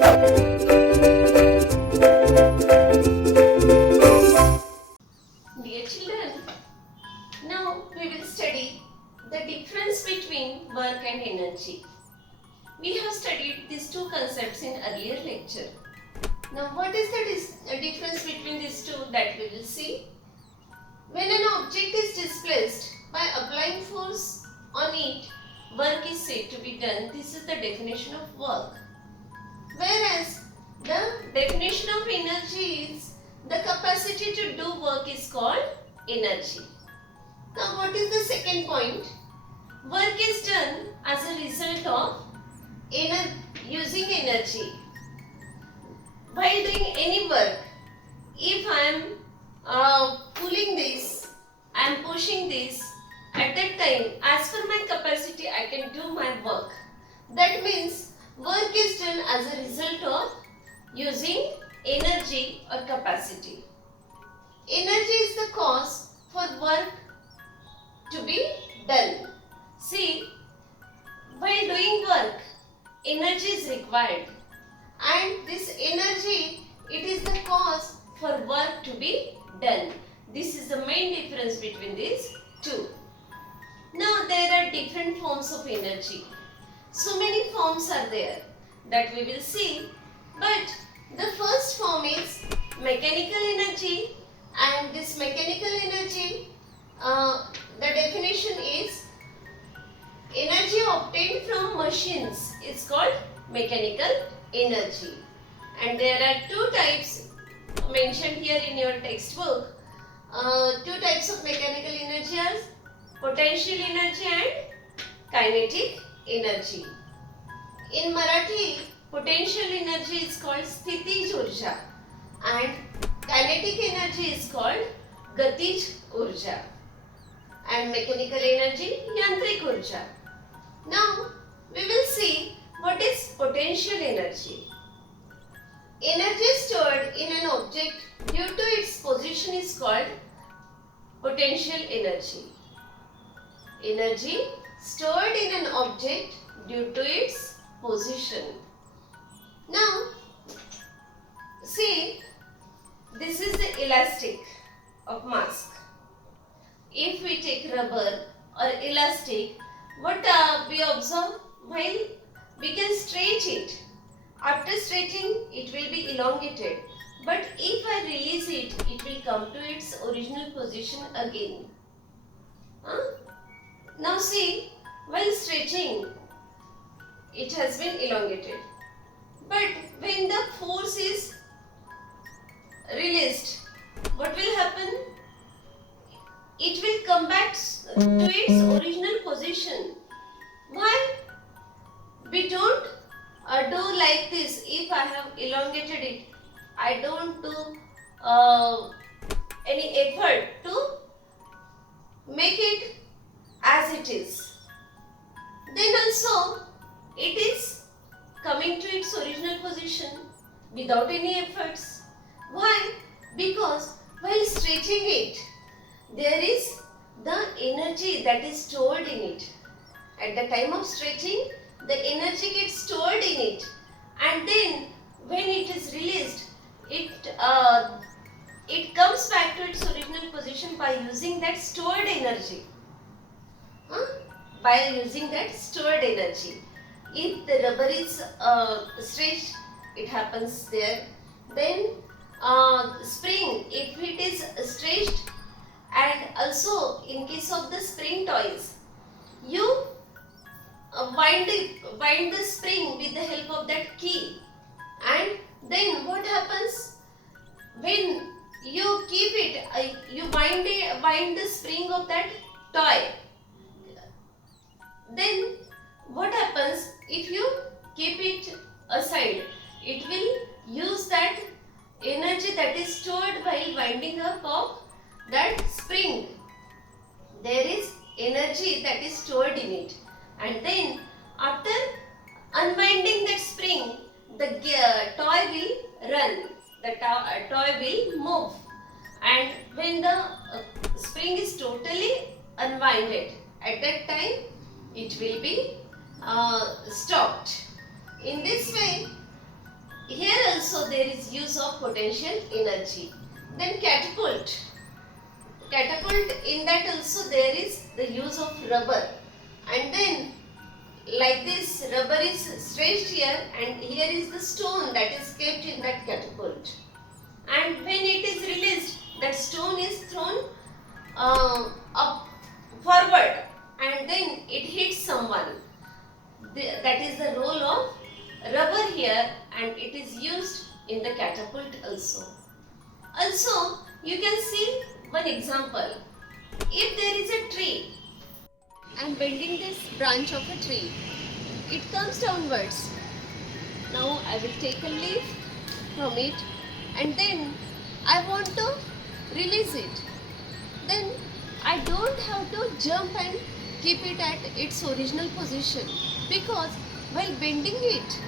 Dear children, now we will study the difference between work and energy. We have studied these two concepts in earlier lecture. Now what is the difference between these two that we will see? When an object is displaced by applying force on it, work is said to be done. This is the definition of work. Whereas the definition of energy is the capacity to do work is called energy. Now what is the second point? Work is done as a result of using energy. While doing any work, if I am pulling this, I am pushing this, at that time as per my capacity I can do my work. That means work is done as a result of using energy or capacity. Energy is the cause for work to be done. See, while doing work, energy is required, and this energy, it is the cause for work to be done. This is the main difference between these two. Now there are different forms of energy. So many forms are there that we will see, but the first form is mechanical energy, and this mechanical energy, the definition is energy obtained from machines is called mechanical energy. And there are two types mentioned here in your textbook. Two types of mechanical energy are potential energy and kinetic energy. In Marathi, potential energy is called Sthitij Urja and kinetic energy is called Gatij Urja, and mechanical energy Yantrik Urja. Now we will see what is potential energy. Energy stored in an object due to its position is called potential energy. Energy stored in an object due to its position. Now, see, this is the elastic of mask. If we take rubber or elastic, what we observe? While we can stretch it, after stretching it will be elongated, but if I release it, it will come to its original position again. Now see, while stretching it has been elongated, but when the force is released, what will happen? It will come back to its original position. Why? We don't do like this. If I have elongated it, I don't do any effort to make it as it is. Then also it is coming to its original position without any efforts. Why? Because while stretching it, there is the energy that is stored in it. At the time of stretching, the energy gets stored in it, and then when it is released, it comes back to its original position by using that stored energy. By using that stored energy. If the rubber is stretched, it happens there. Then spring, if it is stretched, and also in case of the spring toys, you wind the spring with the help of that key, and then what happens when you keep it, you wind the spring of that toy. Then what happens if you keep it aside? It will use that energy that is stored while winding up of that spring. There is energy that is stored in it, and then after unwinding that spring, the toy will run, the toy will move, and when the spring is totally unwinded, at that time it will be stopped. In this way, there is use of potential energy. Then catapult. Catapult, in that also there is the use of rubber. And then like this, rubber is stretched here and here is the stone that is kept in that catapult. And when it is released, that stone is thrown up forward and then it hits someone. That is the role of rubber here, and it is used in the catapult also. Also, you can see one example. If there is a tree, I am bending this branch of a tree. It comes downwards. Now I will take a leaf from it and then I want to release it. Then I don't have to jump and keep it at its original position, because while bending it,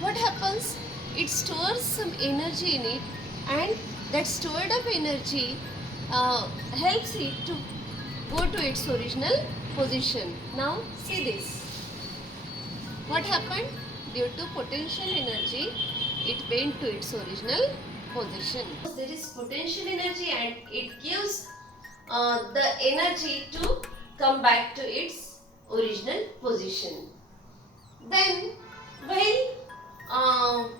what happens? It stores some energy in it, and that stored up energy helps it to go to its original position. Now see this. What happened? Due to potential energy, it went to its original position. There is potential energy and it gives the energy to come back to its original position. Then while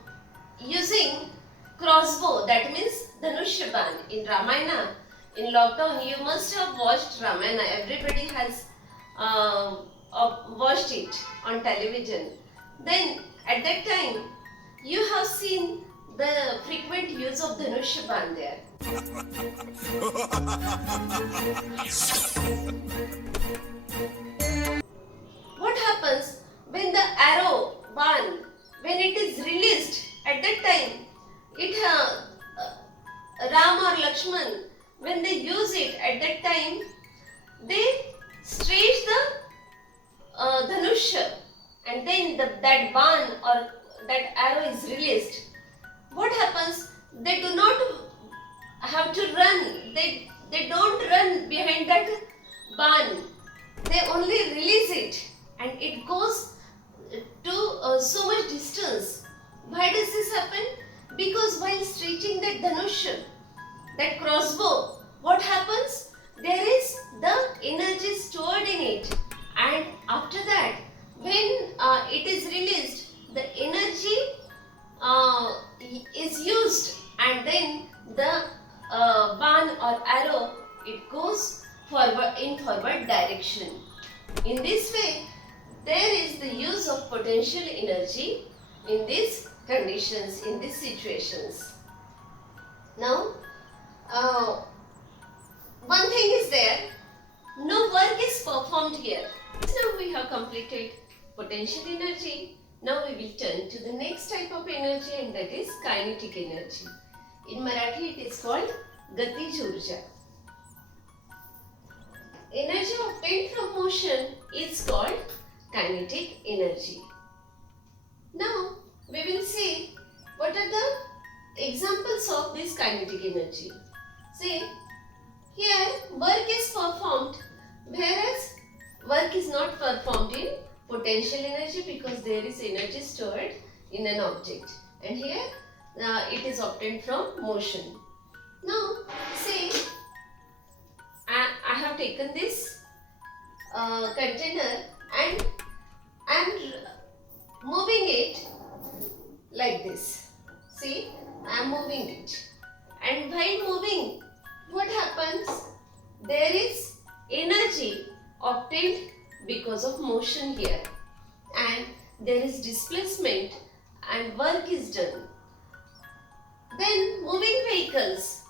using crossbow, that means Dhanushyaban in Ramayana, in lockdown you must have watched Ramayana. Everybody has watched it on television. Then at that time you have seen the frequent use of Dhanushyaban there. What happens when the arrow, ban, when it is released, at that time it Ram or Lakshman, when they use it at that time, they stretch the Dhanusha, and then that ban or that arrow is released. What happens? They do not have to run. They don't run behind that ban. They only release it and it goes to so much distance. Why does this happen? Because while stretching that Dhanusha, that crossbow, what happens? There is the energy stored in it, and after that, when it is released, the energy is used, and then the ban or arrow, it goes forward in forward direction. In this way, there is the use of potential energy in these conditions, in these situations. Now, one thing is there, no work is performed here. Now we have completed potential energy. Now we will turn to the next type of energy, and that is kinetic energy. In Marathi it is called Gatij Urja. Energy obtained from motion is called kinetic energy. Now we will see what are the examples of this kinetic energy. See, here work is performed, whereas work is not performed in potential energy because there is energy stored in an object, and here it is obtained from motion. Now see, I have taken this container and I am moving it like this. See, I am moving it, and while moving, what happens? There is energy obtained because of motion here, and there is displacement and work is done. Then moving vehicles,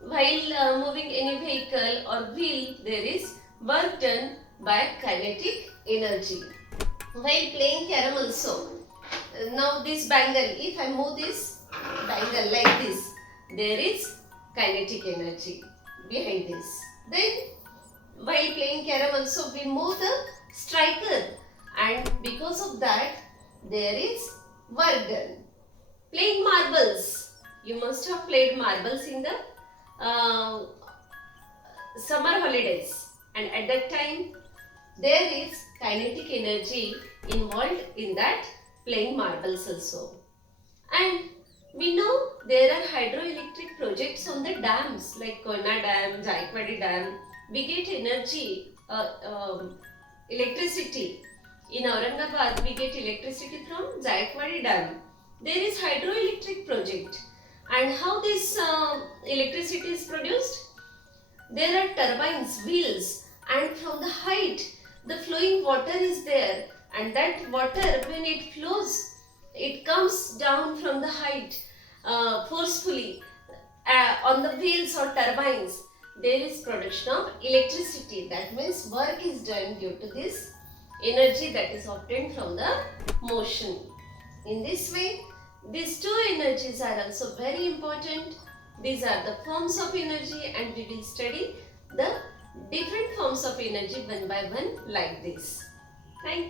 while moving any vehicle or wheel, there is work done by kinetic energy. While playing carom also, now this bangle, if I move this bangle like this, there is kinetic energy behind this. Then while playing carom also, we move the striker, and because of that there is work done. Playing marbles, you must have played marbles in the summer holidays, and at that time there is kinetic energy involved in that playing marbles also. And We know there are hydroelectric projects on the dams like Koyna Dam, Jaikwadi Dam. We get energy, electricity. In Aurangabad, we get electricity from Jaikwadi Dam. There is hydroelectric project. And how this electricity is produced? There are turbines, wheels, and from the height, the flowing water is there, and that water, when it flows, it comes down from the height forcefully on the wheels or turbines. There is production of electricity. That means work is done due to this energy that is obtained from the motion. In this way, these two energies are also very important. These are the forms of energy, and we will study the different forms of energy one by one like this. Thank you.